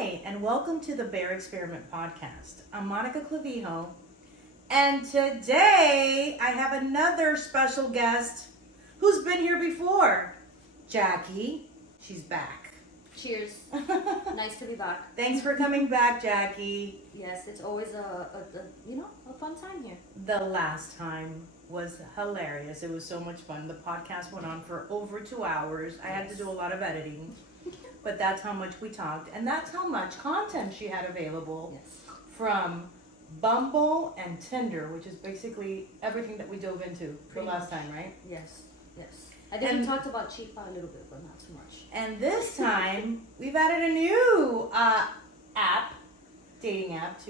Hi, and welcome to the Bear Experiment Podcast. I'm Monica Clavijo, and today I have another special guest who's been here before, Jackie. She's back. Cheers. Nice to be back. Thanks for coming back, Jackie. Yes, it's always a fun time here. The last time was hilarious. It was so much fun. The podcast went on for over 2 hours. I had to do a lot of editing, but that's how much we talked, and that's how much content she had available. Yes. From Bumble and Tinder, which is basically everything that we dove into the Pretty last much. time, right? Yes. I think we talked about Chifa a little bit, but not too much. And this time, we've added a new dating app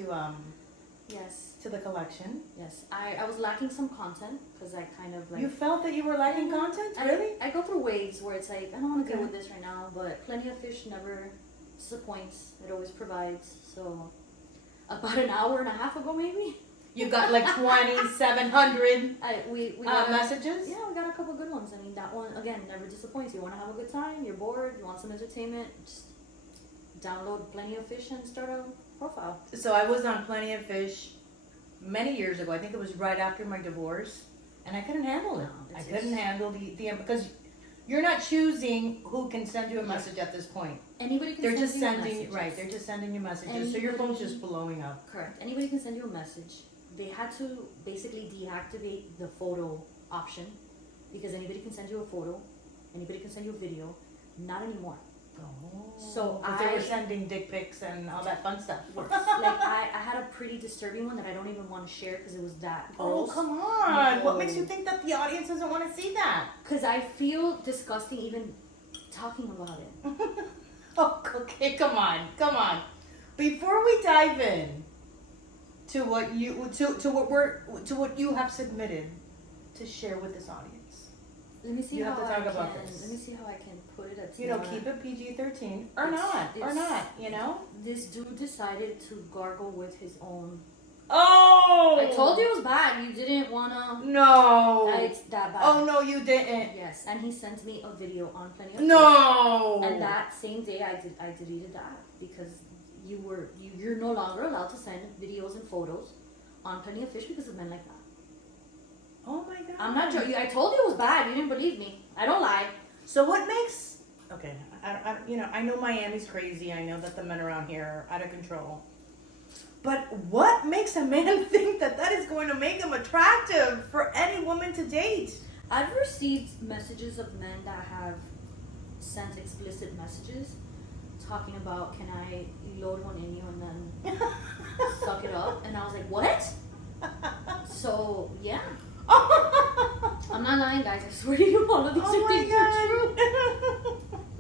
Yes. to the collection. Yes. I was lacking some content because I kind of like. You felt that you were lacking content? Really? I go through waves where it's like I don't want to Okay. deal with this right now, but Plenty of Fish never disappoints. It always provides. So about an hour and a half ago, maybe. You got like 2,700 We got messages? Yeah, we got a couple good ones. I mean, that one, again, never disappoints. You want to have a good time, you're bored, you want some entertainment, just download Plenty of Fish and start a profile. So I was on Plenty of Fish many years ago. I think it was right after my divorce, and I couldn't handle it. No, I it's couldn't just- handle the because you're not choosing who can send you a message at this point. Anybody can They're send just you sending messages. right. They're just sending you messages, so your phone's just blowing up. Correct. Anybody can send you a message. They had to basically deactivate the photo option because anybody can send you a photo, anybody can send you a video. Not anymore. Oh, So but they were I- sending dick pics and all that fun stuff. Like I had a pretty disturbing one that I don't even want to share because it was that Oh, gross. come on! No. What makes you think that the audience doesn't want to see that? Because I feel disgusting even talking about it. Oh, okay, come on. Before we dive in to what you have submitted to share with this audience, Let me see You how have to I talk can. about this. Let me see how I can put it at. you know, keep it PG-13 or It's- not. You know. This dude decided to gargle with his own. Oh! I told you it was bad. You didn't wanna. No. It's that bad. Oh no, you didn't. Yes, and he sent me a video on Plenty of No. Fish. And that same day, I deleted that because you're no longer allowed to send videos and photos on Plenty of Fish because of men like that. Oh my god. I'm not joking. I told you it was bad. You didn't believe me. I don't lie. So what makes? Okay, I know Miami's crazy. I know that the men around here are out of control. But what makes a man think that is going to make him attractive for any woman to date? I've received messages of men that have sent explicit messages talking about, can I load one in you and then suck it up? And I was like, what? So, yeah. I'm not lying, guys. I swear to you, all of these things are true.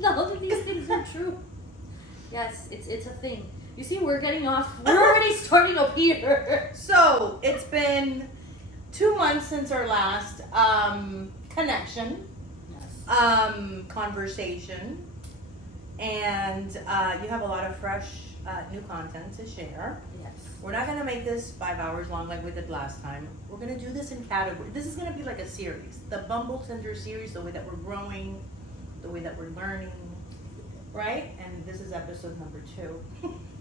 All of these things are true. Yes, it's a thing. You see, we're getting off. We're already starting up here. So it's been 2 months since our last connection, Yes. conversation, and you have a lot of fresh new content to share. Yes. We're not going to make this 5 hours long like we did last time. We're going to do this in category. This is going to be like a series. The Bumble Tinder series, the way that we're growing, the way that we're learning, right? And this is episode number 2.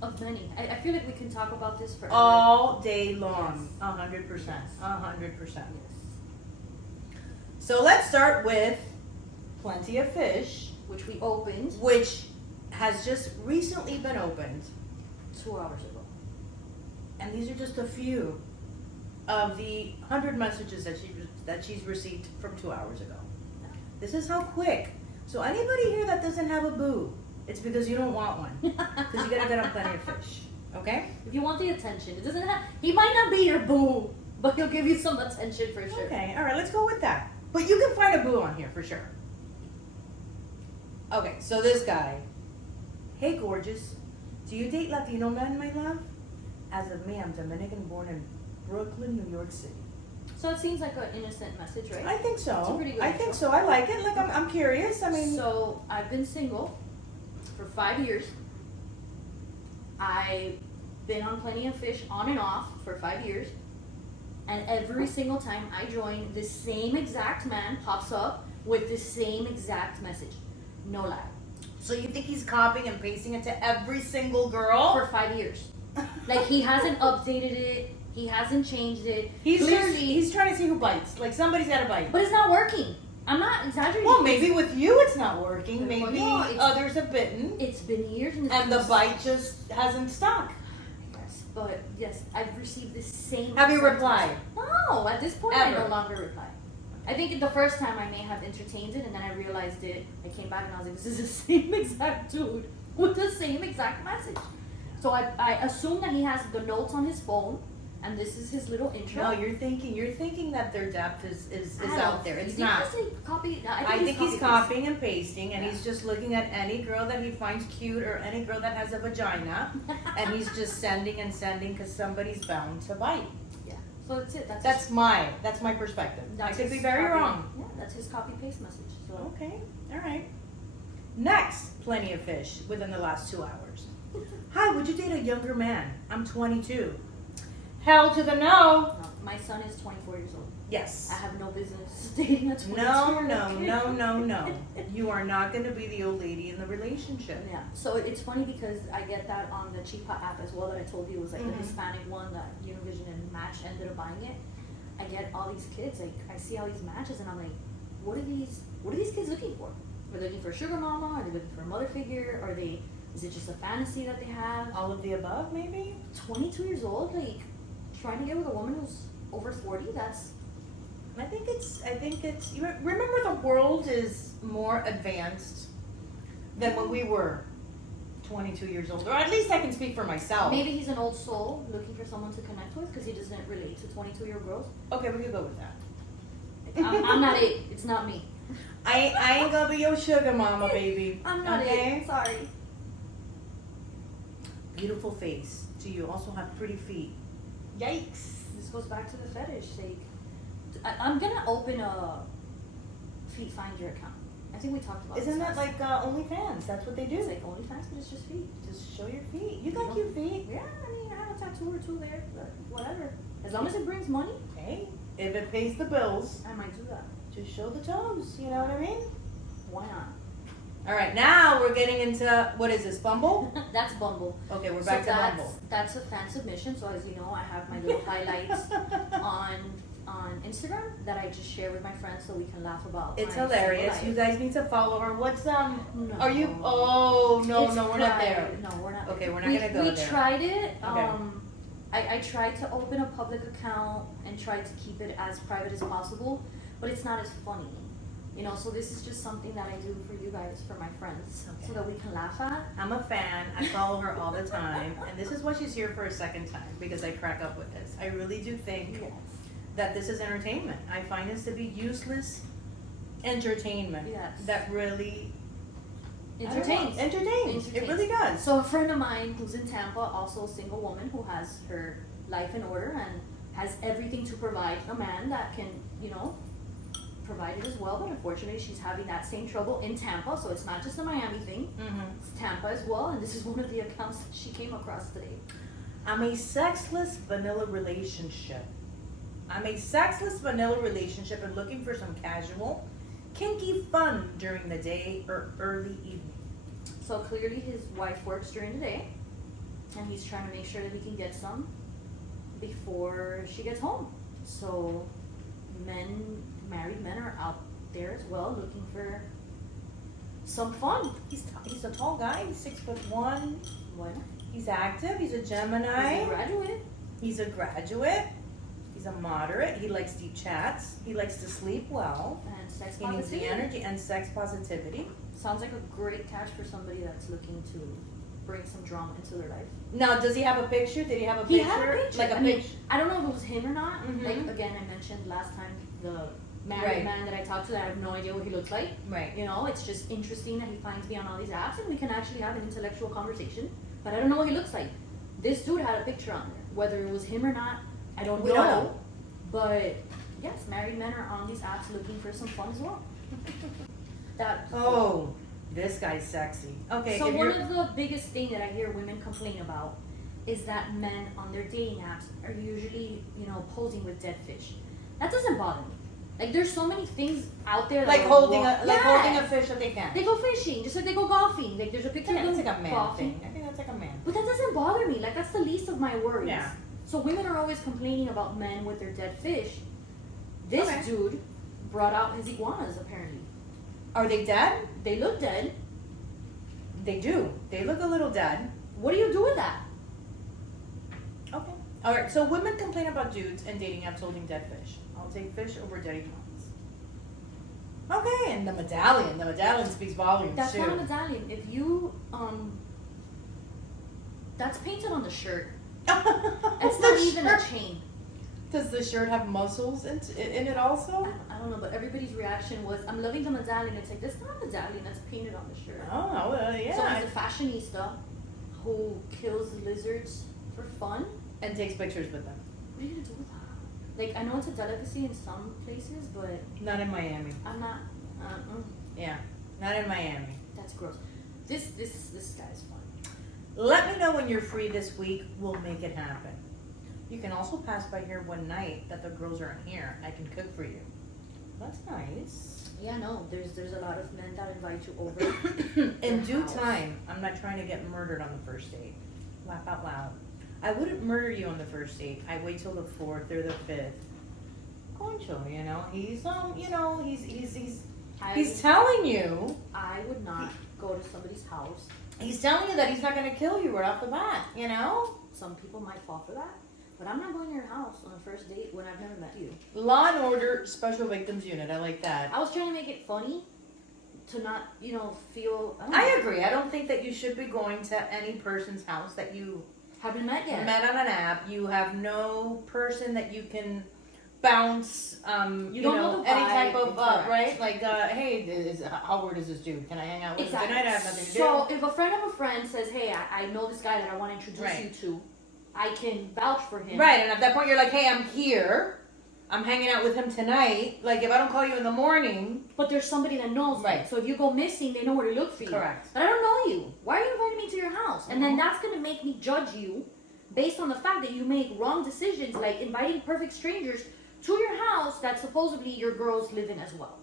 Of many. I feel like we can talk about this forever. All day long. Yes. 100%. 100%. Yes. So let's start with Plenty of Fish, Which we opened which has just recently been opened. 2 hours ago. And these are just a few of the 100 messages that she's received from 2 hours ago. This is how quick. So anybody here that doesn't have a boo, it's because you don't want one. Because you gotta get on Plenty of Fish. Okay? If you want the attention, it doesn't have. He might not be your boo, but he'll give you some attention for sure. Okay, alright, let's go with that. But you can find a boo on here for sure. Okay, so this guy. Hey gorgeous. Do you date Latino men, my love? As of me, I'm Dominican born in Brooklyn, New York City. So it seems like an innocent message, right? I think It's a so. pretty good I think intro. so. I like it. Like I'm curious. I mean, So I've been single for 5 years. I've been on Plenty of Fish on and off for 5 years. And every single time I join, the same exact man pops up with the same exact message. No lie. So you think he's copying and pasting it to every single girl? For 5 years. Like, he hasn't updated it. He hasn't changed it. He's Clearly, he's trying to see who bites. Like somebody's got to bite. but it's not working. I'm not exaggerating. Well, maybe with you it's not working. Well, Maybe no, it's- others have bitten, It's been years and the bite just hasn't stuck. Yes, but yes, I've received the same. Have you exact replied? message. No, at this point I Ever? no longer reply. I think the first time I may have entertained it, and then I realized it. I came back and I was like, "This is the same exact dude with the same exact message." So I assume that he has the notes on his phone, and this is his little intro. No, you're thinking that their depth is I don't out there. It's think not. he's like copy. I think he's copy-pasting. copying and pasting, and Yeah. he's just looking at any girl that he finds cute or any girl that has a vagina, and he's just sending and sending because somebody's bound to bite. Yeah. So that's it. That's my perspective. I could his be very copy- wrong. Yeah, that's his copy paste message. So Okay, all right. Next, plenty of fish within the last 2 hours. Hi, would you date a younger man? I'm 22. Hell to the no. no, my son is 24 years old. Yes. I have no business dating a 22 No. You are not going to be the old lady in the relationship. Yeah. So it's funny because I get that on the Chipa app as well that I told you was like Mhm. the Hispanic one that Univision and Match ended up buying it. I get all these kids, like I see all these matches and I'm like, what are these kids looking for? Are they looking for a sugar mama? Are they looking for a mother figure? Is it just a fantasy that they have? All of the above, maybe? 22 years old, like trying to get with a woman who's over 40, that's I think it's. You remember, the world is more advanced than when we were 22 years old, or at least I can speak for myself. maybe he's an old soul looking for someone to connect with because he doesn't relate to 22-year-old girls. Okay, we could go with that. I'm not it. It's not me. I ain't gonna be your sugar mama, baby. I'm not okay? it. Sorry. Beautiful face. Do you also have pretty feet? Yikes. This goes back to the fetish. Like, I'm gonna open a feet finder account. I think we talked about. Isn't this that last- like OnlyFans? That's what they do. It's like OnlyFans, but it's just feet. Just show your feet. You got cute feet. Yeah, I mean, I have a tattoo or two there, but whatever. As long as it brings money, Hey, if it pays the bills, I might do that. just show the toes. You know what I mean? Why not? All right, now we're getting into, what is this, Bumble? That's Bumble. Okay, we're So back to Bumble. that's a fan submission. So as you know, I have my little highlights on Instagram that I just share with my friends so we can laugh about. It's my hilarious. single You life. guys need to follow her. What's No. Are you? Oh no, It's no, we're not there. private. No, we're not. Okay, we're not we, gonna go we there. tried it. Okay. I tried to open a public account and tried to keep it as private as possible, but it's not as funny. You know, so this is just something that I do for you guys, for my friends, Okay. so that we can laugh at. I'm a fan. I follow her all the time, and this is why she's here for a second time because I crack up with this. I really do think Yes. that this is entertainment. I find this to be useless entertainment. Yes. That really Entertains. Entertains. It really does. So a friend of mine who's in Tampa, also a single woman who has her life in order and has everything to provide a man that can, you know, provide it as well. But unfortunately, she's having that same trouble in Tampa. So it's not just a Miami thing. Mm-hmm. It's Tampa as well. And this is one of the accounts that she came across today. I'm a sexless vanilla relationship. I'm a sexless vanilla relationship and looking for some casual, kinky fun during the day or early evening. So clearly his wife works during the day. And he's trying to make sure that he can get some before she gets home. So married men are out there as well looking for some fun. He's a tall guy. He's 6'1". What? He's active. He's a He's Gemini. a graduate. He's a graduate. He's a moderate. He likes deep chats. He likes to sleep well. And sex He needs the positivity. energy and sex positivity. Sounds like a great catch for somebody that's looking to bring some drama into their life. Now, does he have a picture? Did he have a He picture? had a picture. Like a I mean, picture? I don't know if it was him or not. Mhm. Like again, I mentioned last time the married Right. man that I talked to that I have no idea what he looks like. Right. You know, it's just interesting that he finds me on all these apps and we can actually have an intellectual conversation. But I don't know what he looks like. This dude had a picture on there. Whether it was him or not, I don't We know. don't know. But yes, married men are on these apps looking for some fun as well. That Oh, this guy's sexy. Okay, So if one you're, of the biggest thing that I hear women complain about is that men on their dating apps are usually, you know, posing with dead fish. That doesn't bother me. Like there's so many things out there. That Like are holding wrong. holding a fish that they can. They go fishing, just like they go golfing. Like there's a picture Yeah, of that's them like a man golfing. thing. I think that's like a man. But that doesn't bother me. Like that's the least of my worries. Yeah. So women are always complaining about men with their dead fish. This Okay. dude brought out his iguanas. Apparently, Are they dead? they look dead. They do. They look a little dead. What do you do with that? Okay. All right. So women complain about dudes and dating apps holding dead fish. I'll take fish over dead iguanas. Okay, and the medallion. The medallion speaks volumes That's too. not a medallion. If you that's painted on the shirt. It's not even a chain. Does the shirt have muscles in it also? I don't know, but everybody's reaction was, "I'm loving the medallion." It's like, that's not a medallion. That's painted on the shirt. Oh, well, So yeah. he's a fashionista who kills lizards for fun. And takes pictures with them. What are you gonna do with that? Like, I know it's a delicacy in some places, but Not in Miami. I'm not. Yeah, not in Miami. That's gross. This guy's fun. Let me know when you're free this week. We'll make it happen. You can also pass by here one night that the girls aren't here. I can cook for you. That's nice. Yeah, no. There's a lot of men that invite you over. In due house. time, I'm not trying to get murdered on the first date. Laugh out loud. I wouldn't murder you on the first date. I wait till the 4th or the 5th. Concho, you know, he's he's telling you. I would not go to somebody's house. He's telling you that he's not going to kill you right off the bat. You know. Some people might fall for that, but I'm not going to your house on a first date when I've never met you. Law and Order Special Victims Unit. I like that. I was trying to make it funny, to not, feel. I agree. I don't think that you should be going to any person's house that you Haven't met yet. met on an app. You have no person that you can bounce. You don't know the any vibe, type of correct. right. Like, hey, how weird is this dude? Can I hang out with him tonight? I have nothing to do. So if a friend of a friend says, "Hey, I know this guy that I want to introduce Right. you to," I can vouch for him. Right, and at that point you're like, hey, I'm here. I'm hanging out with him tonight. Like, if I don't call you in the morning. But there's somebody that knows me. Right. So if you go missing, they know where to look for you. Correct. But I don't know you. Why are you inviting me to your house? And then Mhm. that's going to make me judge you based on the fact that you make wrong decisions, like inviting perfect strangers to your house that supposedly your girls live in as well.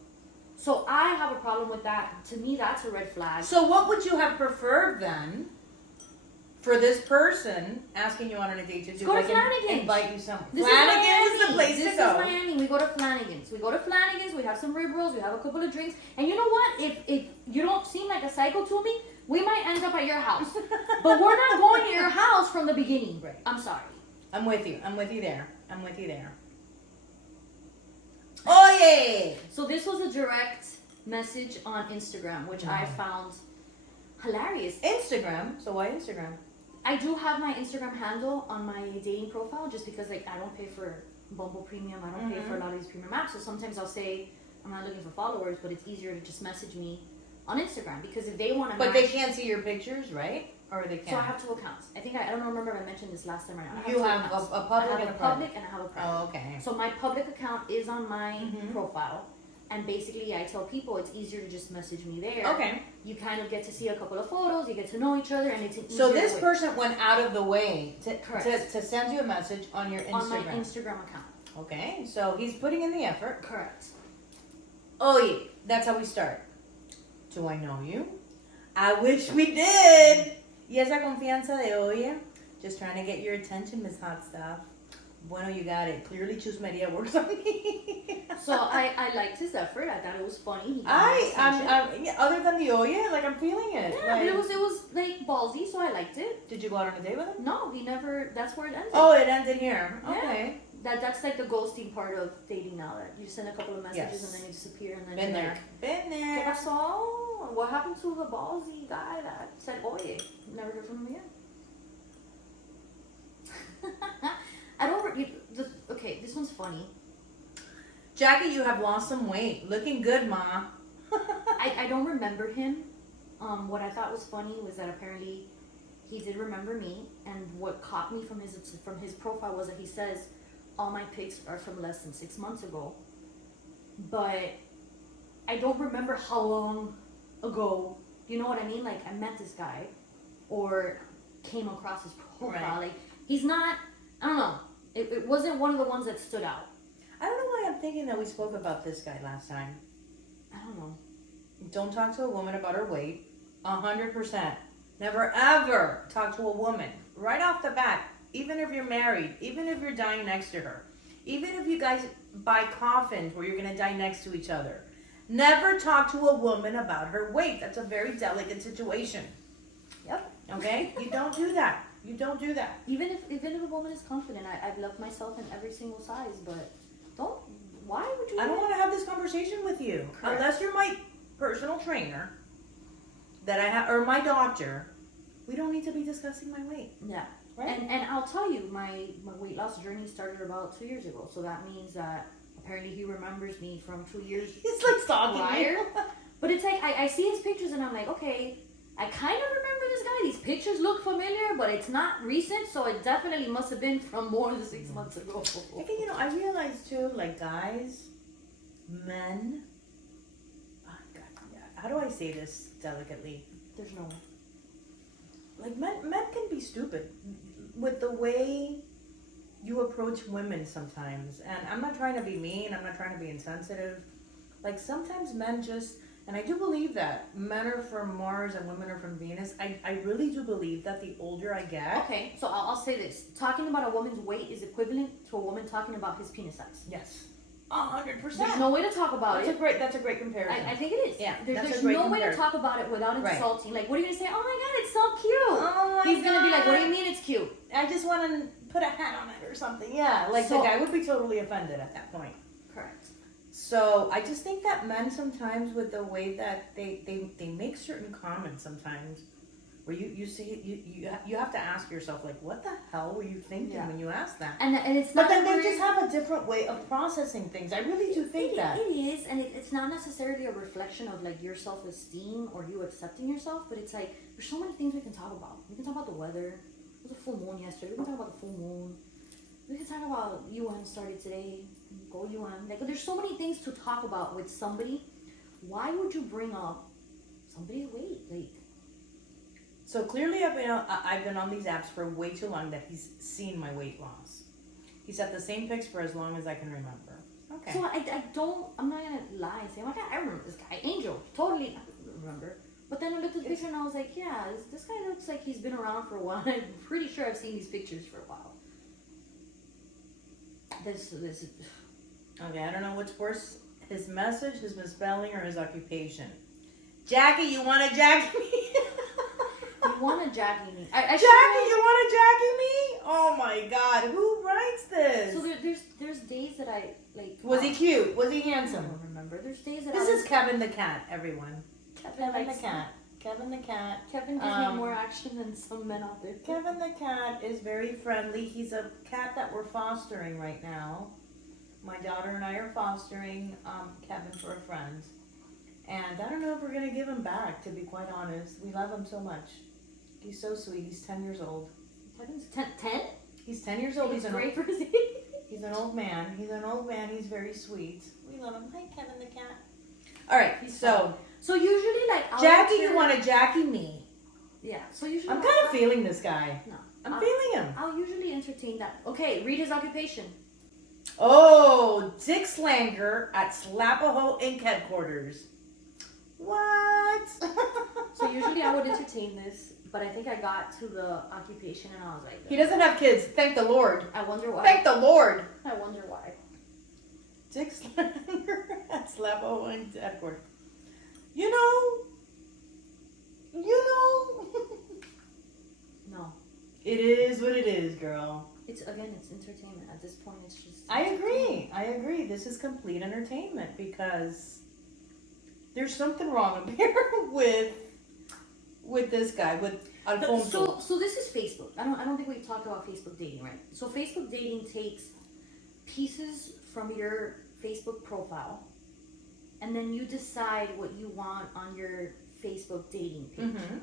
So I have a problem with that. To me, that's a red flag. So what would you have preferred then for this person asking you on a date to do? Go to like Flanagan's. invite you somewhere. This Flanagan's is the Miami. place This to go. is Miami. We go to Flanagan's. We have some rib rolls. We have a couple of drinks. And you know what? If you don't seem like a psycho to me, we might end up at your house. But we're not going to your house from the beginning. Right. I'm sorry. I'm with you. I'm with you there. I'm with you there. Oh yeah. So this was a direct message on Instagram, which I found hilarious. Instagram. So why Instagram? I do have my Instagram handle on my dating profile just because like I don't pay for Bumble Premium. I don't pay for a lot of these premium apps. So sometimes I'll say I'm not looking for followers, but it's easier to just message me on Instagram because if they want to But they can't see your pictures, right? Or they So I can. have two accounts. I think I don't remember if I mentioned this last time or not. I You two have accounts. a public I have and a a public private. and I have a private. Oh, okay. So my public account is on my Mhm. profile, and basically I tell people it's easier to just message me there. Okay. You kind of get to see a couple of photos, you get to know each other, and it's an So easier this way. person went out of the way Correct. to send you a message on your Instagram. on my Instagram account. Okay, so he's putting in the effort. Correct. Oh yeah, that's how we start. Do I know you? I wish we did. Y esa confianza de oye, just trying to get your attention, Miss Hot Stuff. Bueno, you got it. Clearly, Chusmeria works on me. So I liked his effort. I thought it was funny. He got my attention. I'm other than the oye, like I'm feeling it. yeah, Like, but it was like ballsy, so I liked it. Did you go out on a date with him? No, he never. That's where it ended. Oh, it ended here. Yeah. Okay. That's like the ghosting part of dating now. That you send a couple of messages Yes. and then you disappear and then Been you're there. Been like, there. ¿Qué pasó? What happened to the ballsy guy that said oye? Never heard from him again. I don't. Okay, this one's funny. Jackie, you have lost some weight. Looking good, ma. I don't remember him. What I thought was funny was that apparently he did remember me, and what caught me from his profile was that he says all my pics are from less than 6 months ago, but I don't remember how long ago. You know what I mean? Like I met this guy, or came across his profile. Right. Like he's not. I don't know. It wasn't one of the ones that stood out. I don't know why I'm thinking that we spoke about this guy last time. I don't know. Don't talk to a woman about her weight. 100%. Never ever talk to a woman right off the bat. Even if you're married, even if you're dying next to her, even if you guys buy coffins where you're gonna die next to each other. Never talk to a woman about her weight. That's a very delicate situation. Yep. Okay? You don't do that. You don't do that. Even if a woman is confident, I've loved myself in every single size, but don't. Why would you? I don't want to have this conversation with you. Correct. Unless you're my personal trainer that I have, or my doctor. We don't need to be discussing my weight. Yeah. Right? And I'll tell you, my weight loss journey started about 2 years ago. So that means that apparently he remembers me from 2 years It's like stalking prior. you. But it's like I see his pictures and I'm like, okay, I kind of remember this guy. These pictures look familiar, but it's not recent, so it definitely must have been from more than 6 months ago. I think, I realize too, like guys, men, oh God, yeah. How do I say this delicately? There's no way. Like men can be stupid with the way you approach women sometimes. And I'm not trying to be mean, I'm not trying to be insensitive. Like sometimes men just, and I do believe that men are from Mars and women are from Venus. I really do believe that the older I get. Okay, so I'll say this. Talking about a woman's weight is equivalent to a woman talking about his penis size. Yes. 100%. There's no way to talk about That's it. That's a great comparison. I think it is. Yeah, There's that's a great no way to comparison. talk about it without Right. insulting. Like, what are you gonna say? Oh my god, it's so cute. Oh my He's gonna be like, what do you God. mean it's cute? I just want to put a hat on it or something. Yeah, like So- the guy would be totally offended at that point. Correct. So I just think that men sometimes, with the way that they make certain comments sometimes, where you see you have to ask yourself, like, what the hell were you thinking Yeah. when you asked that? And it's But not. then they weird- just have a different way of processing things. I really do think that. It is, and it's not necessarily a reflection of like your self-esteem or you accepting yourself, but it's like there's so many things we can talk about. We can talk about the weather. It was a full moon yesterday. We can talk about the full moon. We can talk about UN started today. Go UN. Like there's so many things to talk about with somebody. Why would you bring up somebody's weight? Like So clearly, I've been on these apps for way too long that he's seen my weight loss. He's at the same pics for as long as I can remember. Okay. so I don't. I'm not gonna lie and say, oh my god, I remember this guy, Angel. Totally remember. But then I looked at the picture and I was like, yeah, this guy looks like he's been around for a while. I'm pretty sure I've seen these pictures for a while. This is Okay, I don't know what's worse, his message, his misspelling, or his occupation. Jackie, you want to Jackie me? you want to Jackie me? Jackie, you want to Jackie me? Oh my God, who writes this? So there's days that I like. Was he cute? Was he I handsome? don't remember. There's days that This I is Kevin the cat, everyone. Kevin Kevin likes the cat. Kevin the cat. Kevin gives me more action than some men out there. Kevin the cat is very friendly. He's a cat that we're fostering right now. My daughter and I are fostering Kevin for a friend. And I don't know if we're going to give him back, to be quite honest. We love him so much. He's so sweet. He's 10 years old. Kevin's 10? He's 10 years old. He's an great old, for his he's an old man. He's an old man. He's very sweet. We love him. Hi, Kevin the cat. All right, so So usually, like, I'll Jackie, answer- you want to Jackie me? Yeah. So usually, I'm kind of feeling this guy. No. I'm feeling him. I'll usually entertain that. Okay, read his occupation. Oh, Dick Slanger at Slapahoe Inc. headquarters. What? So usually I would entertain this, but I think I got to the occupation and I was like, He doesn't have kids. Thank the Lord. I wonder why. Thank the Lord. I wonder why. Dick Slanger at Slapahoe Inc. headquarters. You know. No. It is what it is, girl. It's entertainment. At this point, it's just. I agree. This is complete entertainment because there's something wrong up here with this guy with Alfonso. So this is Facebook. I don't think we've talked about Facebook dating, right? So Facebook dating takes pieces from your Facebook profile, and then you decide what you want on your Facebook dating page. Mm-hmm.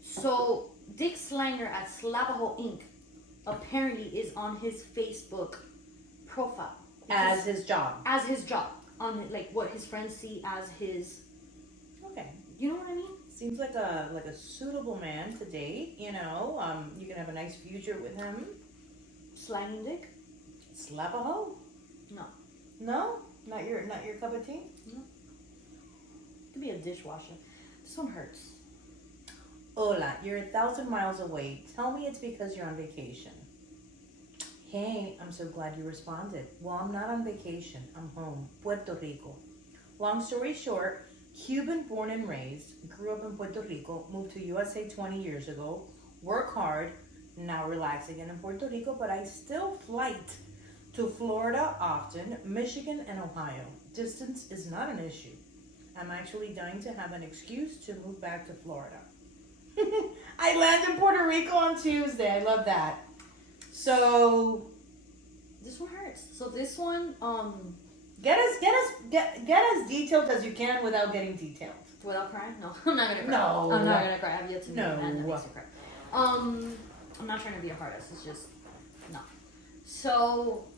So Dick Slanger at Slapahoe Inc. apparently is on his Facebook profile As his job. as his job on like what his friends see as his. Okay. You know what I mean? Seems like a suitable man to date. You know, you can have a nice future with him. Slanging Dick? Slap a hoe. No. No. Not your cup of tea? Could be a dishwasher. This one hurts. Hola, you're 1,000 miles away. Tell me it's because you're on vacation. Hey, I'm so glad you responded. Well, I'm not on vacation. I'm home. Puerto Rico. Long story short, Cuban born and raised, grew up in Puerto Rico, moved to USA 20 years ago, work hard, now relax again in Puerto Rico, but I still flight to Florida often, Michigan and Ohio. Distance is not an issue. I'm actually dying to have an excuse to move back to Florida. I land in Puerto Rico on Tuesday. I love that. So This one hurts. So this one, get as detailed as you can without getting detailed. without crying? No, I'm not gonna cry. No. I'm not gonna cry. I've yet to meet No. a man that makes me cry. I'm not trying to be a hard ass. It's just no. So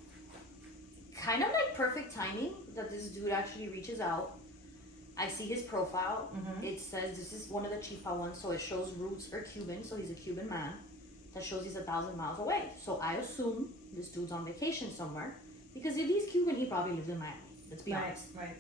kind of like perfect timing that this dude actually reaches out. I see his profile. Mhm. It says this is one of the Chifa ones, so it shows roots are Cuban, so he's a Cuban man. That shows he's 1,000 miles away. So I assume this dude's on vacation somewhere. Because if he's Cuban, he probably lives in Miami. Let's be honest. Right.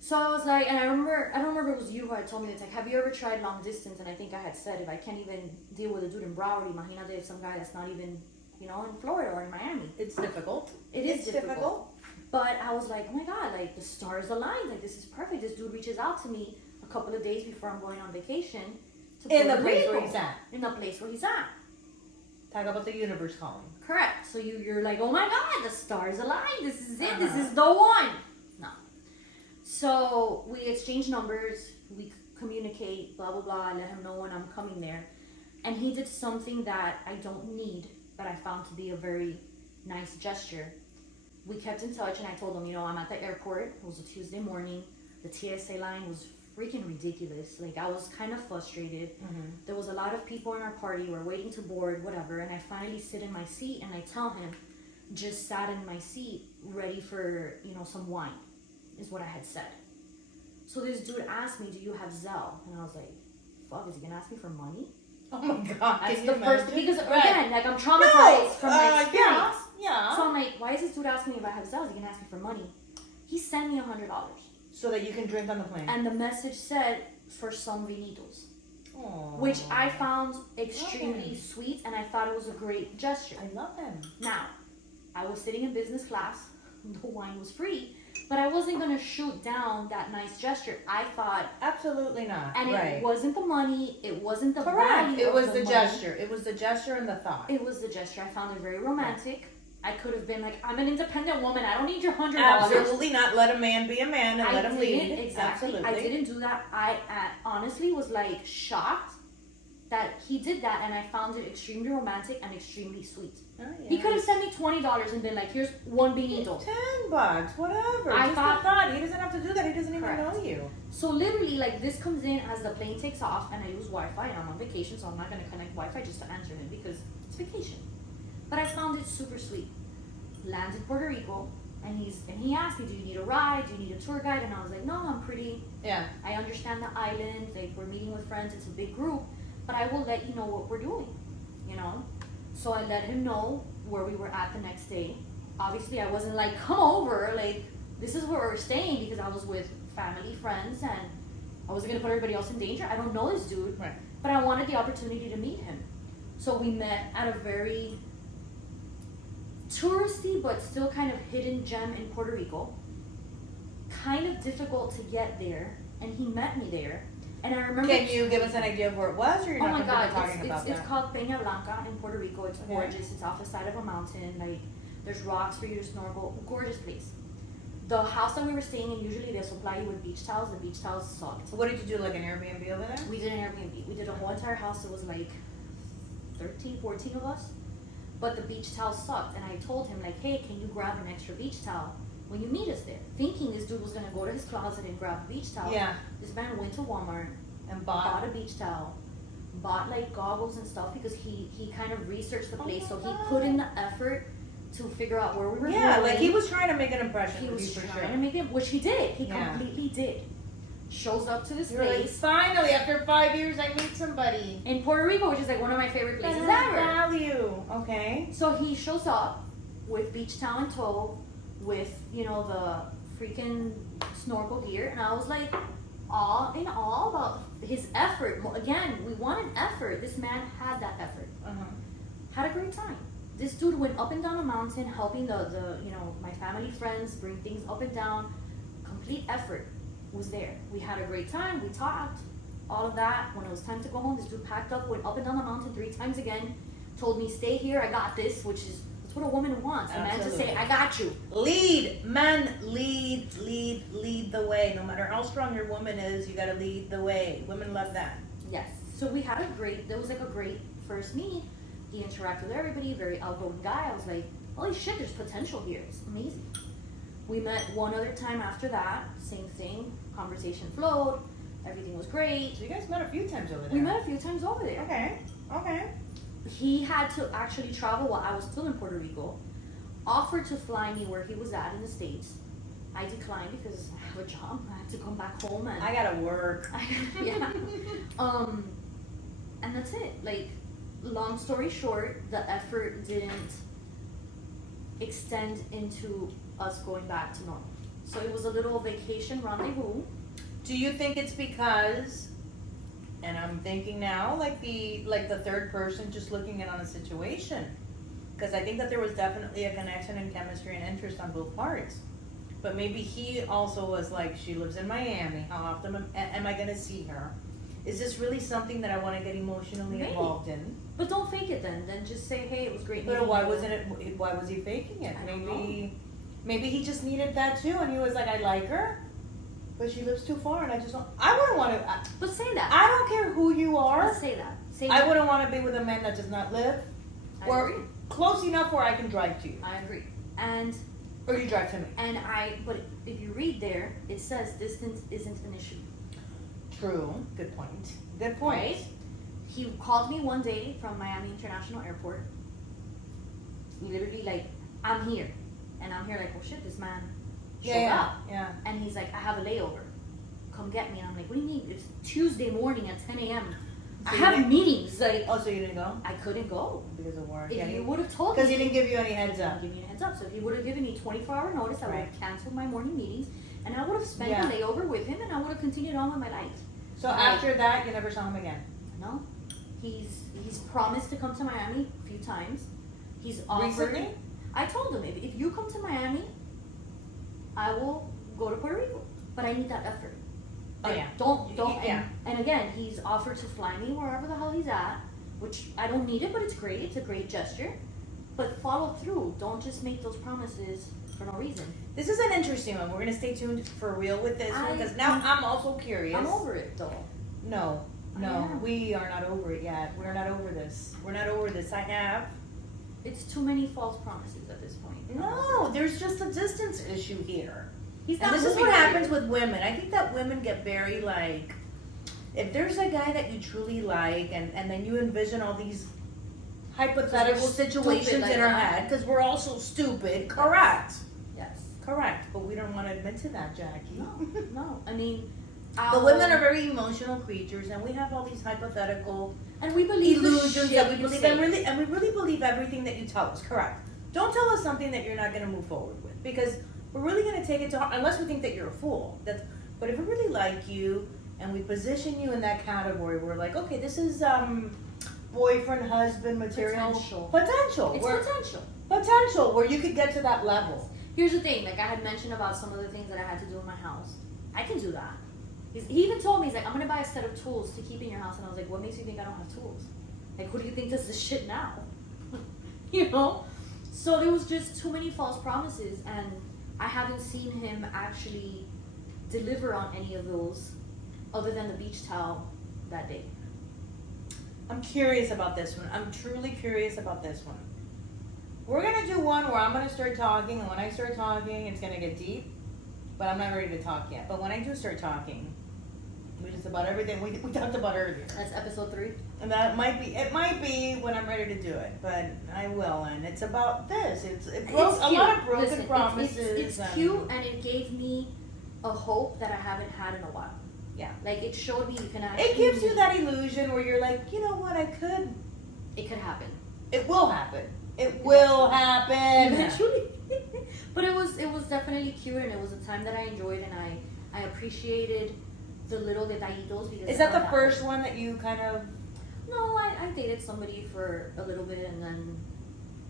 So I was like, and I don't remember if it was you who had told me this, like, have you ever tried long distance? And I think I had said, if I can't even deal with a dude in Broward, imagínate some guy that's not even, in Florida or in Miami. It's difficult. It's difficult. But I was like, oh my God, like, the stars aligned. Like, this is perfect. This dude reaches out to me a couple of days before I'm going on vacation. In the Puerto place Rico. where he's at. In the place where he's at. Talk about the universe calling. Correct. So you're like, oh my God, the stars aligned. This is it. This Uh-huh. is the one. No. So we exchange numbers. We communicate. Blah blah blah. I let him know when I'm coming there, and he did something that I don't need, but I found to be a very nice gesture. We kept in touch, and I told him, I'm at the airport. It was a Tuesday morning. The TSA line was freaking ridiculous. Like, I was kind of frustrated. Mm-hmm. There was a lot of people in our party. We're waiting to board, whatever. And I finally sit in my seat, and I tell him, just sat in my seat, ready for, some wine, is what I had said. So this dude asked me, do you have Zelle? And I was like, fuck, is he going to ask me for money? Oh my God. That's Can the you first, imagine? because Right. again, like, I'm traumatized from my experience. Yeah. So I'm like, why is this dude asking me if I have Zelle? Is he going to ask me for money? He sent me $100. So that you can drink on the plane. And the message said, for some vinitos. Aww. Which I found extremely Okay. sweet, and I thought it was a great gesture. I love him. Now, I was sitting in business class, the wine was free, but I wasn't going to shoot down that nice gesture. I thought, Absolutely not. and right. it wasn't the money, it wasn't the Correct. value It of was the the money. gesture. It was the gesture and the thought. It was the gesture. I found it very romantic. I could have been like, I'm an independent woman, I don't need your $100. Absolutely not. Let a man be a man and let him lead. Exactly. Absolutely. I didn't do that. I honestly was like shocked that he did that, and I found it extremely romantic and extremely sweet. Oh, yeah. He could have sent me $20 and been like, here's one vinito. $10, whatever. I Just thought- the thought. He doesn't have to do that. He doesn't even Correct. know you. So literally, like, this comes in as the plane takes off, and I use Wi-Fi, and I'm on vacation, so I'm not going to connect Wi-Fi just to answer him because it's vacation. But I found it super sweet. Lands in Puerto Rico, and he asked me, do you need a ride? Do you need a tour guide? And I was like, no, I'm pretty. Yeah. I understand the island, like, we're meeting with friends, it's a big group, but I will let you know what we're doing, So I let him know where we were at the next day. Obviously, I wasn't like, come over, like, this is where we're staying, because I was with family, friends, and I wasn't gonna put everybody else in danger. I don't know this dude, Right. but I wanted the opportunity to meet him. So we met at a very touristy, but still kind of hidden gem in Puerto Rico. Kind of difficult to get there, and he met me there. And I remember. Can you give us an idea of where it was, or you're Oh not my God, talking about it's that? called Peña Blanca in Puerto Rico. It's Okay. gorgeous. It's off the side of a mountain. Like, there's rocks for you to snorkel. Gorgeous place. The house that we were staying in, usually they supply you with beach towels. The beach towels sucked. So what did you do, like an Airbnb over there? We did an Airbnb. We did a whole entire house. It was like 13, 14 of us. But the beach towels sucked. And I told him, like, hey, can you grab an extra beach towel when you meet us there? Thinking this dude was going to go to his closet and grab a beach towel. Yeah. This man went to Walmart, And bought a beach towel, bought like goggles and stuff because he kind of researched the Oh place, my so he God. put in the effort to figure out where we were Yeah, going. like he was trying to make an impression He with was you for trying sure. to make it, which he did. He Yeah. completely did. Shows up to this You're like, place finally, after 5 years, I meet somebody. in Puerto Rico, which is like one of my favorite That places has ever. value. Okay. So he shows up with beach towel in tow, with the freaking snorkel gear, and I was like, all in all about his effort. Again, we wanted effort. This man had that effort. Had a great time. This dude went up and down a mountain, helping the my family friends bring things up and down. Complete effort was there. We had a great time. We talked, all of that. When it was time to go home, this dude packed up, went up and down the mountain 3 times again. Told me, "Stay here. I got this," which is that's what a woman wants. A man to say, "I got you." Lead, men, lead the way. No matter how strong your woman is, you gotta lead the way. Women love that. Yes. So we had there was like a great first meet. He interacted with everybody, very outgoing guy. I was like, holy shit, there's potential here. It's amazing. We met one other time after that, same thing. Conversation flowed. Everything was great. So you guys met a few times over there. We met a few times over there. Okay. He had to actually travel while I was still in Puerto Rico. Offered to fly me where he was at in the States. I declined because I have a job. I had to come back home and I gotta work. yeah. And that's it. Like, long story short, the effort didn't extend into us going back to normal. So it was a little vacation rendezvous. Do you think it's because, and I'm thinking now, like the third person just looking in on a situation? Because I think that there was definitely a connection and chemistry and interest on both parts. But maybe he also was like, she lives in Miami. How often am I going to see her? Is this really something that I want to get emotionally Maybe. involved in? But don't fake it then. Then just say, hey, it was great meeting But why you. wasn't it? Why was he faking it? I don't Maybe he just needed that too, and he was like, I like her, but she lives too far, and I just don't. I wouldn't want to. But say that. I don't care who you are. Let's say that. Say I that. wouldn't want to be with a man that does not live I or agree. close enough where I can drive to you, I agree. And or you drive to me. but if you read there, it says distance isn't an issue. True. Good point. Good point. Right? He called me one day from Miami International Airport. Literally like, I'm here. And I'm here like, well shit, this man showed up. Yeah. And he's like, I have a layover. Come get me. And I'm like, what do you mean? It's Tuesday morning at 10 a.m. I So you have didn't- meetings. Like, Oh, so you didn't go I couldn't go. because of work? If you would have told me. because he didn't give you any heads up. Give me a heads up. So if he would have given me 24-hour notice, I would Right. have canceled my morning meetings. And I would have spent Yeah. a layover with him and I would have continued on with my life. So Right. after that, you never saw him again. No. He's promised to come to Miami a few times. He's offered. Recently? I told him, if you come to Miami, I will go to Puerto Rico. But I need that effort. Oh, Like, yeah. Don't. Yeah. And again, he's offered to fly me wherever the hell he's at, which I don't need it, but it's great. It's a great gesture. But follow through. Don't just make those promises for no reason. This is an interesting one. We're gonna stay tuned for real with this one because now I'm also curious. I'm over it though. No, I am. we are not over it yet. We're not over this. We're not over this. I have. It's too many false promises at this point. No, there's just a distance issue here. He's And not this is what moving happens here. with women. I think that women get very like, if there's a guy that you truly like and then you envision all these hypothetical Because we're situations stupid like in our that. head because we're all so stupid. Correct. Yes. Correct. But we don't want to admit to that, Jackie. No. I mean, The women are very emotional creatures, and we have all these hypothetical and we believe the illusions shit that we you believe, say. and we really believe everything that you tell us. Correct. Don't tell us something that you're not going to move forward with, because we're really going to take it to heart, unless we think that you're a fool. But if we really like you and we position you in that category, we're like, okay, this is boyfriend, husband material. Potential. It's Where- potential. Potential where you could get to that level. Here's the thing, like I had mentioned about some of the things that I had to do in my house. I can do that. He even told me, he's like, I'm gonna buy a set of tools to keep in your house. And I was like, what makes you think I don't have tools? Like, who do you think does this shit now? You know? So there was just too many false promises, and I haven't seen him actually deliver on any of those other than the beach towel that day. I'm curious about this one. I'm truly curious about this one. We're gonna do one where I'm gonna start talking, and when I start talking, it's gonna get deep. But I'm not ready to talk yet. But when I do start talking, we just about everything we talked about earlier. That's episode 3. And that might be when I'm ready to do it. But I will, and it's about this. It broke a lot of broken Listen, promises. It's and- cute, and it gave me a hope that I haven't had in a while. Yeah. Like, it showed me you can actually. It gives you that illusion where you're like, you know what, I could. It could happen. It will happen. It will happen. Eventually. But it was definitely cute, and it was a time that I enjoyed, and I appreciated the little detallitos because Is that the first one that you kind of? No, I dated somebody for a little bit, and then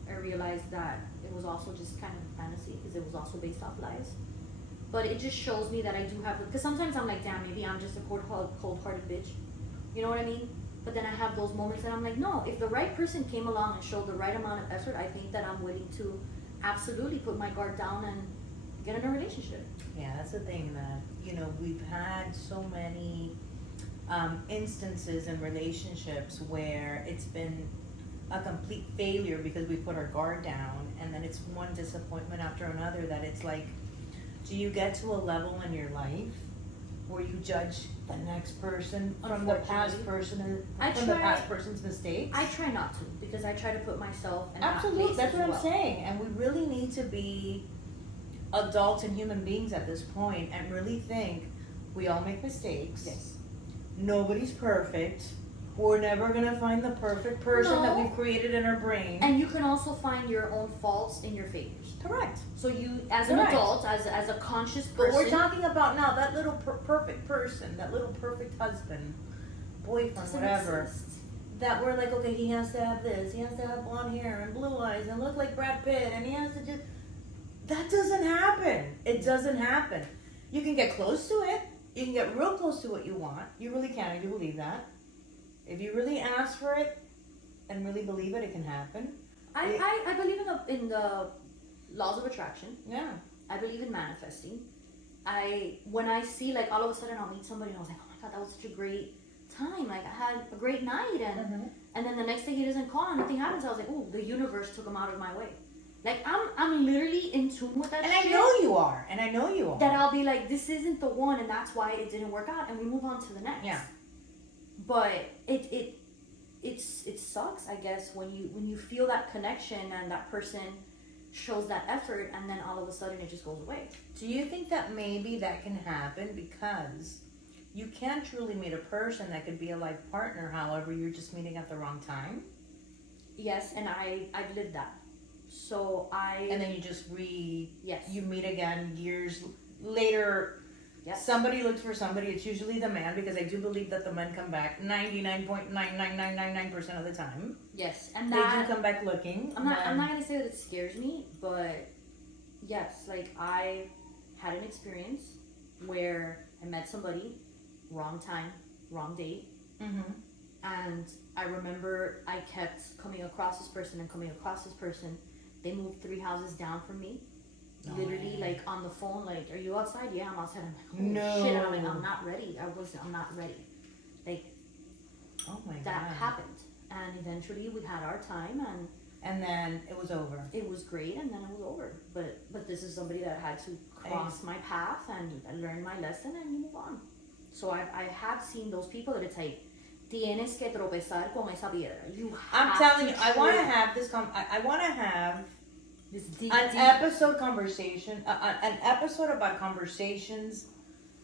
I realized that it was also just kind of a fantasy because it was also based off lies. But it just shows me that I do have, because sometimes I'm like, damn, maybe I'm just a cold-hearted bitch. You know what I mean? But then I have those moments that I'm like, no, if the right person came along and showed the right amount of effort, I think that I'm willing to absolutely put my guard down and get in a relationship. Yeah, that's the thing that, we've had so many instances in relationships where it's been a complete failure because we put our guard down, and then it's one disappointment after another that it's like, do you get to a level in your life where you judge the next person from the past person from the past person's mistakes? I try not to, because I try to put myself in Absolutely, that place that's what as I'm saying, and we really need to be adults and human beings at this point and really think we all make mistakes. Yes. Nobody's perfect. We're never gonna find the perfect person that No. we've created in our brain. And you can also find your own faults in your failures. Correct. So you, as an Correct. adult, as a conscious But person, we're talking about now that little perfect person, that little perfect husband, boyfriend, doesn't whatever. exist. That we're like, okay, he has to have this, he has to have blonde hair and blue eyes and look like Brad Pitt, and he has to just. That doesn't happen. It doesn't happen. You can get close to it. You can get real close to what you want. You really can. I do believe that. If you really ask for it and really believe it, it can happen. I believe in the laws of attraction. Yeah. I believe in manifesting. When I see, like, all of a sudden I'll meet somebody and I was like, oh my god, that was such a great time. Like, I had a great night, and then the next day he doesn't call and nothing happens. I was like, oh, the universe took him out of my way. Like, I'm literally in tune with that And shit. I know you are. And I know you are. That I'll be like, this isn't the one, and that's why it didn't work out, and we move on to the next. Yeah. But it sucks, I guess, when you feel that connection and that person shows that effort, and then all of a sudden it just goes away. Do you think that maybe that can happen because you can't truly meet a person that could be a life partner, however, you're just meeting at the wrong time? Yes, and I've lived that. So And then you just yes. you meet again years later. Yes. Somebody looks for somebody. It's usually the man, because I do believe that the men come back 99.99999% of the time. Yes, and They that do come back looking. I'm not gonna say that it scares me, but yes, like, I had an experience where I met somebody, wrong time, wrong date, Mm-hmm. and I remember I kept coming across this person and coming across this person. They moved 3 houses down from me. No Literally, way. like, on the phone, like, are you outside? Yeah, I'm outside. I'm like, holy No. shit. And I'm like, I'm not ready. I'm not ready. Like, Oh my that god. happened. And eventually we had our time, and And then it was over. it was great, and then it was over. But this is somebody that had to cross my path and learn my lesson, and you move on. So I have seen those people that it's like, tienes que tropezar con esa piedra. You have I'm telling to you, I want to trip have this. I want to have this deep, an deep episode conversation, an episode about conversations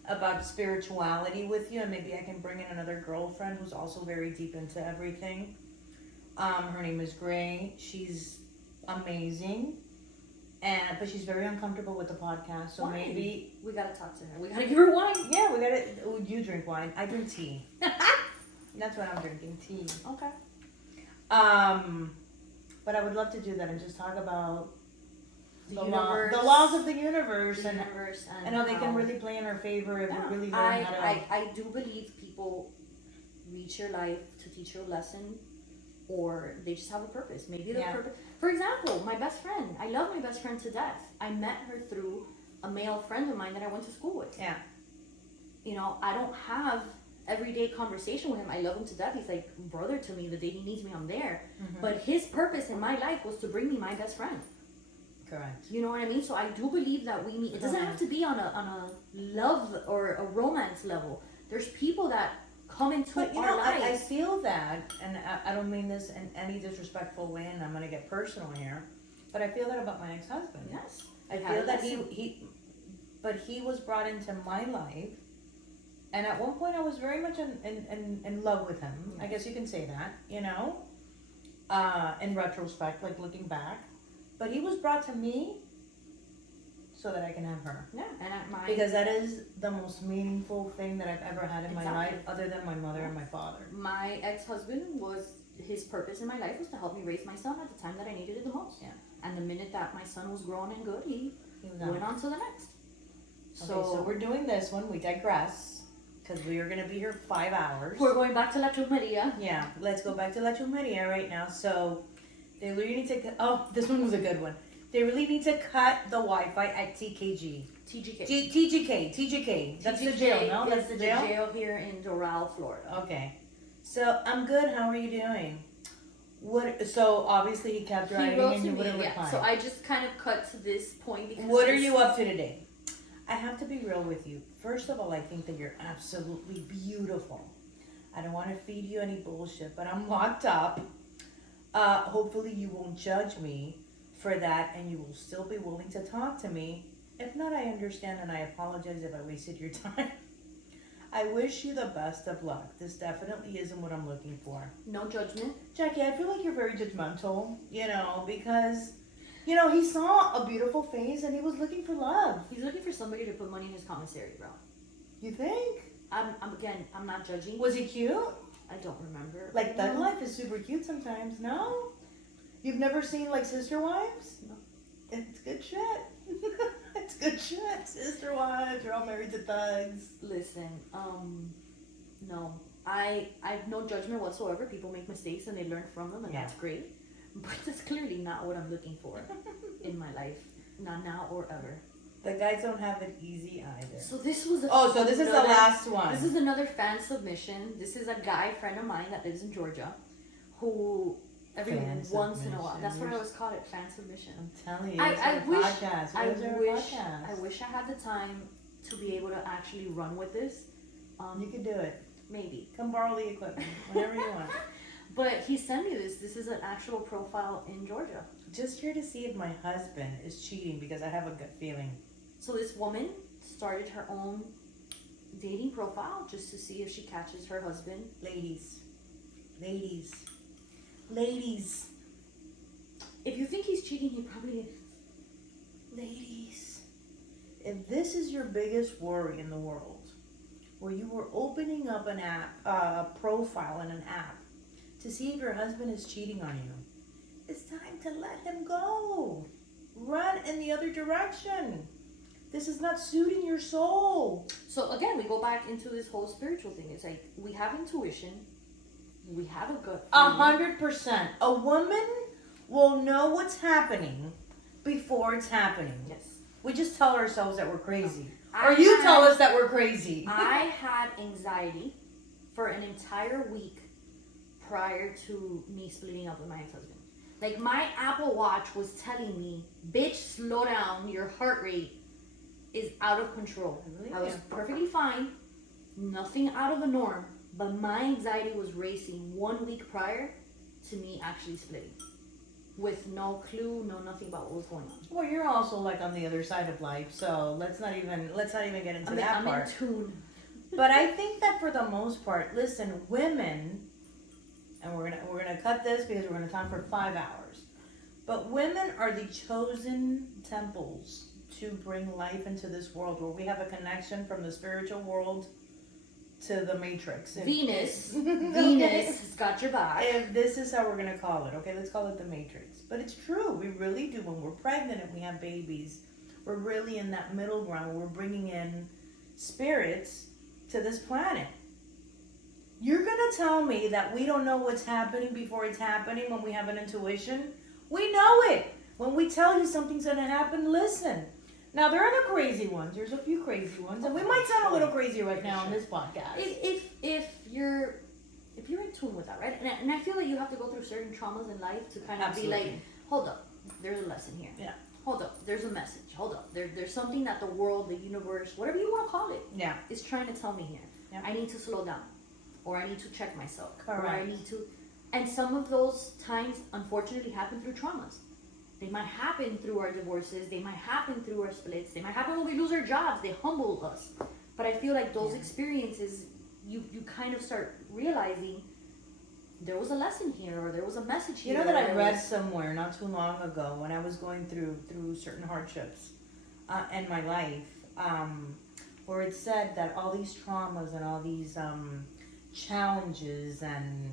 about spirituality with you, and maybe I can bring in another girlfriend who's also very deep into everything. Her name is Gray. She's amazing, but she's very uncomfortable with the podcast. So Why? maybe we gotta talk to her. We gotta give her wine. yeah, we gotta. You drink wine. I drink tea. That's what I'm drinking, tea. Okay. But I would love to do that and just talk about The the universe. laws of the universe, The and universe and how they can how- really play in our favor if Yeah. we really learn how to. I do believe people reach your life to teach you a lesson, or they just have a purpose. Maybe the Yeah. purpose. For example, my best friend. I love my best friend to death. I met her through a male friend of mine that I went to school with. Yeah. You know, I don't have everyday conversation with him. I love him to death. He's like brother to me. The day he needs me, I'm there. Mhm. But his purpose in my life was to bring me my best friend. Correct. You know what I mean? So I do believe that we need. It doesn't have to be on a love or a romance level. There's people that come into But you our know, I lives. feel that, and I don't mean this in any disrespectful way, and I'm gonna get personal here, but I feel that about my ex-husband. Yes. I You had feel a that lesson. he was brought into my life, and at one point I was very much in love with him. I guess you can say that, you know, in retrospect, like looking back. But he was brought to me so that I can have her. Yeah, and Because that is the most meaningful thing that I've ever had in my Exactly. life, other than my mother and my father. my ex-husband his purpose in my life was to help me raise my son at the time that I needed it the most. Yeah. And the minute that my son was grown and good, he He was went out. on to the next. So we're doing this one. We digress because we are going to be here 5 hours. We're going back to La Chumeria. Yeah, let's go back to La Chumeria right now. So they really need to. Oh, this one was a good one. They really need to cut the Wi-Fi at TKG. TGK. TGK. That's the jail, no? That's the jail. jail here in Doral, Florida. Okay. So I'm good. How are you doing? What? So obviously he kept He writing wrote and to you me, wouldn't yeah. reply. So I just kind of cut to this point because. What are you up to today? I have to be real with you. First of all, I think that you're absolutely beautiful. I don't want to feed you any bullshit, but I'm locked up. Hopefully you won't judge me for that and you will still be willing to talk to me. If not, I understand and I apologize if I wasted your time. I wish you the best of luck. This definitely isn't what I'm looking for. No judgment. Jackie, I feel like you're very judgmental, because, he saw a beautiful face and he was looking for love. He's looking for somebody to put money in his commissary, bro. You think? I'm not judging. Was he cute? I don't remember. Like, Thug Life is super cute sometimes, no? You've never seen, like, Sister Wives? No. It's good shit. It's good shit. Sister Wives, you're all married to thugs. Listen, no. I have no judgment whatsoever. People make mistakes and they learn from them, and Yeah. that's great. But that's clearly not what I'm looking for in my life. Not now or ever. The guys don't have it easy either. So this was So this is the last one. This is another fan submission. This is a guy friend of mine that lives in Georgia who every Fan once in a while. That's what I submission. always call it, fan submission. I'm telling you, I it's our wish- podcast. I What is our wish podcast? I had the time to be able to actually run with this. You can do it. Maybe. Come borrow the equipment whenever you want. But he sent me this. This is an actual profile in Georgia. Just here to see if my husband is cheating because I have a good feeling. So this woman started her own dating profile just to see if she catches her husband. Ladies. If you think he's cheating, he probably is. Ladies. If this is your biggest worry in the world, where you were opening up an app, a profile in an app, to see if your husband is cheating on you, it's time to let him go. Run in the other direction. This is not suiting your soul. So again, we go back into this whole spiritual thing. It's like we have intuition, we have a gut feeling. 100%. A woman will know what's happening before it's happening. Yes. We just tell ourselves that we're crazy. I Or you had- tell us that we're crazy. I had anxiety for an entire week prior to me splitting up with my ex-husband. Like my Apple Watch was telling me, "Bitch, slow down. Your heart rate is out of control." I was perfectly fine, nothing out of the norm, but my anxiety was racing 1 week prior to me actually splitting, with no clue, no nothing about what was going on. Well, you're also like on the other side of life, so let's not even get into that I'm part. in tune. But I think that for the most part, listen, women, and we're gonna cut this because we're gonna talk for 5 hours. But women are the chosen temples to bring life into this world, where we have a connection from the spiritual world to the matrix. Venus Okay. has got your back. If this is how we're gonna call it, okay, let's call it the matrix. But it's true, we really do. When we're pregnant and we have babies, we're really in that middle ground where we're bringing in spirits to this planet. You're gonna tell me that we don't know what's happening before it's happening when we have an intuition? We know it. When we tell you something's gonna happen, listen. Now there are the crazy ones. There's a few crazy ones, and we might sound a little crazy right now on this podcast. If you're in tune with that, right? And I feel like you have to go through certain traumas in life to kind of Absolutely. be like, hold up, there's a lesson here. Yeah. Hold up, there's a message. Hold up, there's something that the world, the universe, whatever you want to call it, Yeah. is trying to tell me here. Yeah. I need to slow down, or I need to check myself, or I Correct. need to. And some of those times, unfortunately, happen through traumas. They might happen through our divorces. They might happen through our splits. They might happen when we lose our jobs. They humble us. But I feel like those experiences, you kind of start realizing there was a lesson here, or there was a message here. You know that or I there read was- somewhere not too long ago when I was going through certain hardships. in my life, where it said that all these traumas and all these challenges and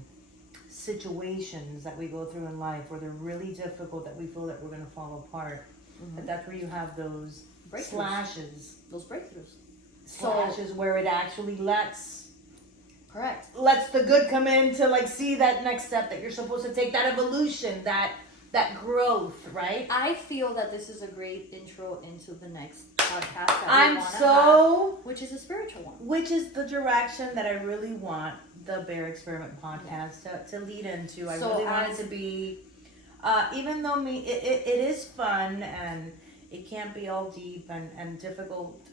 situations that we go through in life where they're really difficult, that we feel that we're going to fall apart, but that's where you have those Breakthroughs. slashes, Those breakthroughs. slashes where it actually lets Correct. the good come in to like see that next step that you're supposed to take, that evolution, that growth, right? I feel that this is a great intro into the next podcast that I'm we want to so have, which is a spiritual one. which is the direction that I really want the Bear Experiment podcast to lead into. I So really want it as- to be, even though it is fun and it can't be all deep and difficult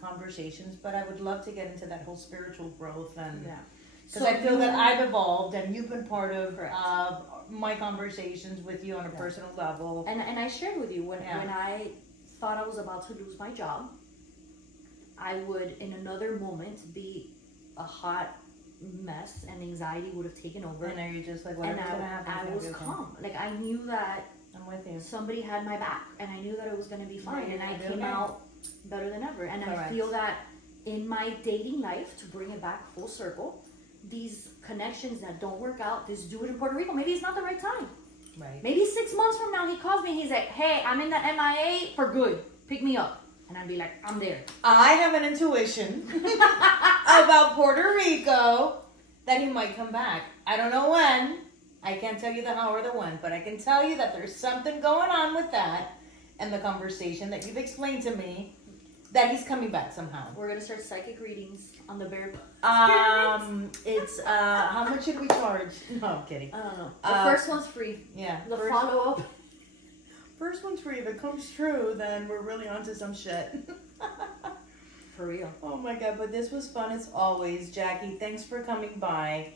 conversations, but I would love to get into that whole spiritual growth and Yeah. because I feel that I've evolved and you've been part of Correct. my conversations with you on a personal level. And I shared with you when Yeah. I thought I was about to lose my job, I would in another moment be a hot mess and anxiety would have taken over. And are you just like, And whatever's gonna happen? I it's gonna was be okay. calm. Like I knew that I'm with you. somebody had my back and I knew that it was going to be fine, Right, and I you're came okay. out better than ever. And I Correct. feel that in my dating life, to bring it back full circle, these connections that don't work out, this dude in Puerto Rico, maybe it's not the right time. Right. Maybe 6 months from now he calls me and he's like, hey, I'm in the MIA for good, pick me up. And I'd be like, I'm there. I have an intuition about Puerto Rico that he might come back. I don't know when. I can't tell you the how or the when, but I can tell you that there's something going on with that and the conversation that you've explained to me that he's coming back somehow. We're going to start psychic readings on the bear. It's how much should we charge? No, I'm kidding. I don't know. The Uh, first one's free. Yeah. The First, follow-up. first one's free. If it comes true, then we're really onto some shit. For real. Oh my god, but this was fun as always. Jackie, thanks for coming by.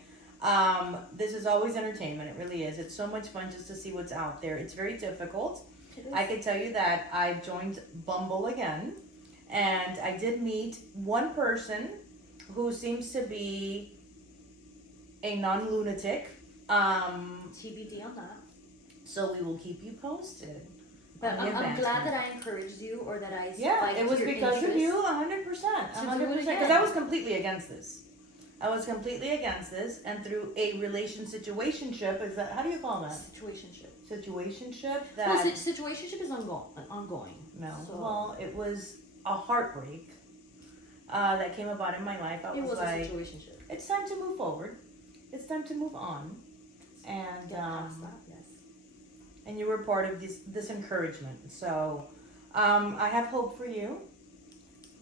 This is always entertainment, it really is. It's so much fun just to see what's out there. It's very difficult. I can tell you that I joined Bumble again, and I did meet one person who seems to be a non-lunatic. TBD on that. So we will keep you posted. But on the I'm glad advancement. that I encouraged you, or that I Yeah, spiked it was your because of interest. you, 100%. To do it 100%. Because again. I was completely against this. I was completely against this, and through a situationship, is that, how do you call that? Situationship. Situationship? Well, That, situationship is ongoing. no. So, Well, it was a heartbreak that came about in my life. I it was was like, a situationship. it's time to move forward. It's time to move on. And, Get past that, yes. and you were part of this encouragement. So, I have hope for you.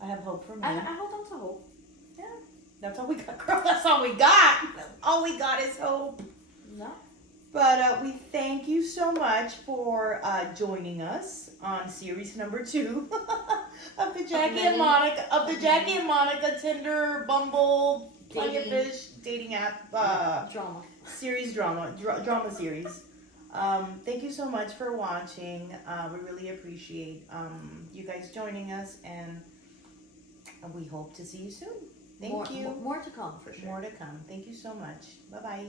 I have hope for me. I hold on to hope. Yeah, that's all we got, girl. That's all we got. All we got is hope. No. But we thank you so much for joining us on series number 2 of the Jackie and Monica Tinder, Bumble, Plenty of Dating. Fish dating app Drama. series drama series. Thank you so much for watching. We really appreciate you guys joining us, and we hope to see you soon. Thank you. More to come for sure. More to come. Thank you so much. Bye bye.